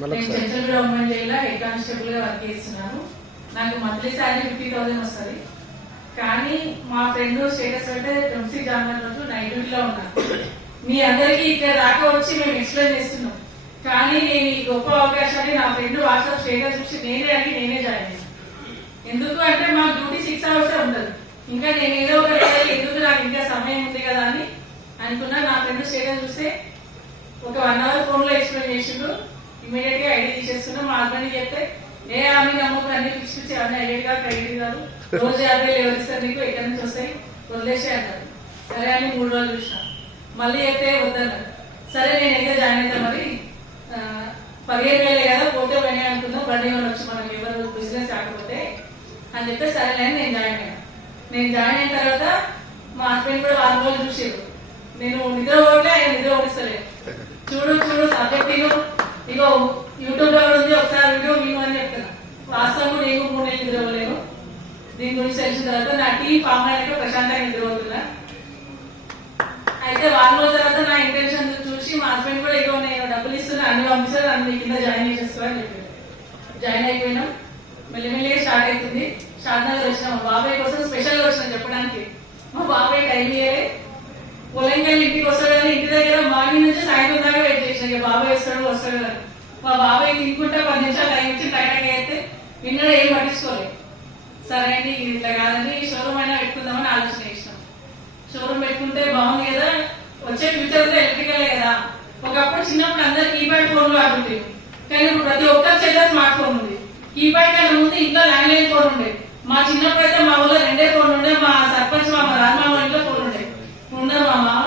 నేను చెంచల్గూడ ఉమెన్ జైల్లో head constable గా వర్క్ చేస్తున్నాను. నాకు మంత్లీ శాలరీ 50,000 వస్తుంది. కానీ మా ఫ్రెండ్ స్టేటస్ అంటే 26 జనవరి రోజు నైట్ డ్యూటీలో ఉన్నాను. మీ అందరికీ ఇక్కడ దాకా వచ్చి మేము ఎక్స్ప్లెయిన్ చేస్తున్నాం. కానీ నేను ఈ గొప్ప అవకాశాన్ని నా ఫ్రెండ్ వాట్సాప్ స్టేటస్ చూసి నేనే అడిగి నేనే జాయిన్ అయ్యాను. ఎందుకు అంటే మా డ్యూటీ 6 hours ఉండదు. ఇంకా నేను ఏదో ఒక ఎందుకు నాకు ఇంకా సమయం ఉంది కదా అని అనుకున్నా. నా ఫ్రెండ్ స్టేటస్ చూస్తే ఒక 1 hour ఫోన్ లో ఎక్స్ప్లెయిన్ చేసిండు. ఇమీడియట్ గా ఐడి తీసేసుకున్నా. మా హస్బెండ్ చెప్తే ఏ ఆమె నమ్మకం అన్ని ఫిక్స్ ఇచ్చి అన్నీ ఐడి కాదు క్రెడిట్ కాదు రోజు 50,000 ఎవరిస్తారు నీకు ఎక్కడి నుంచి వస్తాయి వదిలేసే అన్నారు. సరే అని 3 రోజులు చూసిన. మళ్ళీ అయితే వద్దన్నారు. సరే నేనైతే జాయిన్ అవుతా మరి 15,000 కదా పోతే పని అనుకుందాం బండి వచ్చి మనకి ఎవరు బిజినెస్ కాకపోతే అని చెప్పి సరే అని నేను జాయిన్ అయ్యాను. నేను జాయిన్ అయిన తర్వాత మా హస్బెండ్ కూడా 6 రోజులు చూసారు. నేను నిద్ర పోవట్లే ఆయన నిద్ర ఓడిస్తలేదు. చూడు సబ్జెక్ట్ ఇగో యూట్యూబ్ లో ఉంది ఒకసారి వీడియో విను అని చెప్తున్నా. వాస్తవం నేను 3 నెలలు నిద్రపోలేను. దీని గురించి తెలిసిన తర్వాత నా టీం ఫామ్ అయినాక ప్రశాంతంగా నిద్రపోతున్నా. అయితే 1 రోజు తర్వాత నా ఇంటెన్షన్ చూసి మా హస్బెండ్ కూడా ఇగో నేను డబ్బులు ఇస్తున్నా అన్ని పంపిస్తారు అన్ని కింద జాయిన్ చేసేస్తా అని చెప్పారు. జాయిన్ అయిపోయినాం. మెల్లిమెల్లిగా స్టార్ట్ అవుతుంది. షాద్నగర్ వచ్చినాం. మా బాబాయ్ కోసం స్పెషల్ గా వచ్చినాం చెప్పడానికి. మా బాబాయ్ టైం ఇయ్యే పొలంకెళ్ళి ఇంటికి వస్తాడు కానీ ఇంటి దగ్గర మార్నింగ్ నుంచి సాయంత్రం దాకా వెయిట్ చేసిన. ఇక బాబాయ్ వస్తాడు అని మా బాబాయ్ తినుకుంటే 10 నిమిషాలు టైం ఇచ్చి టైంకి అయితే విన్నడ ఏం పట్టించుకోలేదు. సరే అండి ఇట్లా కాదండి షోరూమ్ అయినా పెట్టుకుందామని ఆలోచన చేసినాం. షోరూమ్ పెట్టుకుంటే బాగుంది కదా వచ్చే ఫ్యూచర్ లో ఎలక్ట్రికలే కదా. ఒకప్పుడు చిన్నప్పుడు అందరు కీప్యాడ్ ఫోన్లు ఆడుతుంది. కానీ ఇప్పుడు ప్రతి ఒక్కరి చేత స్మార్ట్ ఫోన్ ఉంది. కీప్యాడ్ కన్నా ముందు ఇంట్లో ల్యాండ్ లైన్ ఫోన్ ఉండేది. మా చిన్నప్పుడు అయితే మా ఊళ్ళో 2 ఫోన్లు ఉండే. మా సర్పంచ్ మా రాజమామ ఇంట్లో ఫోన్ ఉండే. ఉండరు మా మామ